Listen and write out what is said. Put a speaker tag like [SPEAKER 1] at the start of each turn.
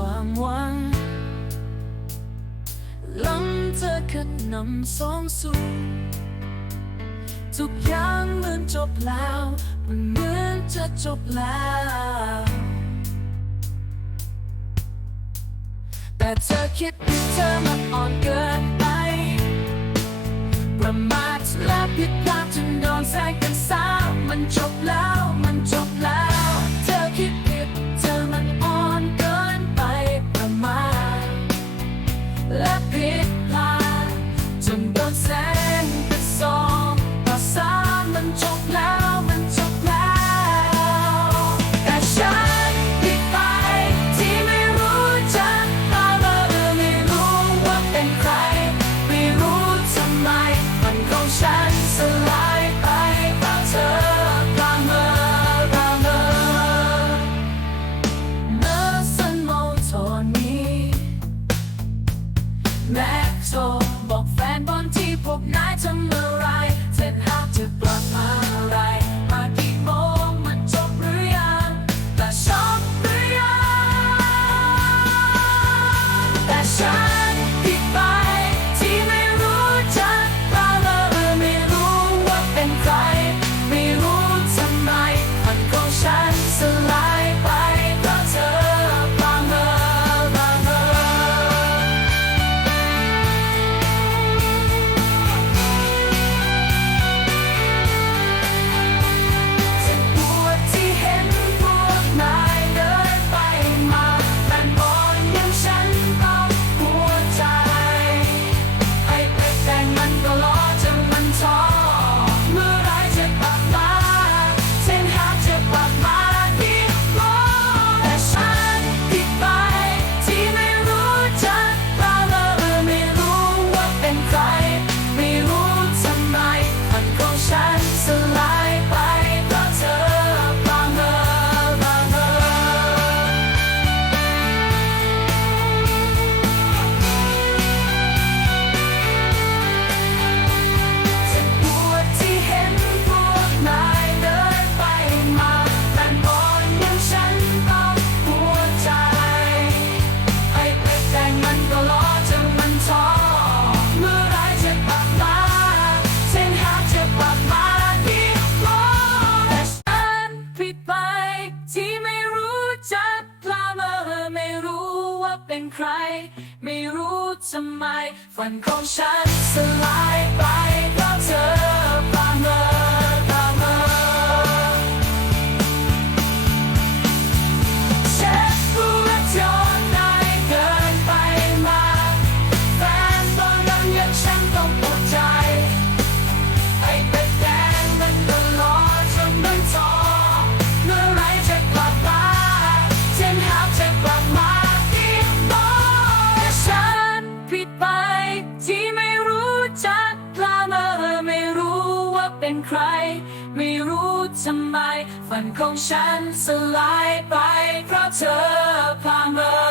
[SPEAKER 1] ความหวังหลังเธอขึ้นนำสองสูงทุกอย่างเหมือนจบแล้วมันเหมือนจะจบแล้ว แต่เธอคิดเธอมาอ่อนเกินไป ประมาทและผิดพลาดจนโดนแทรกันสาำมันจบแล้ว เป็นใคร ไม่รู้ทำไม ฝันของฉันสลายไปเพราะเธอ็นใคร ไม่รู้ทำไม ฝันของฉันสลายไปเพราะเธอพามา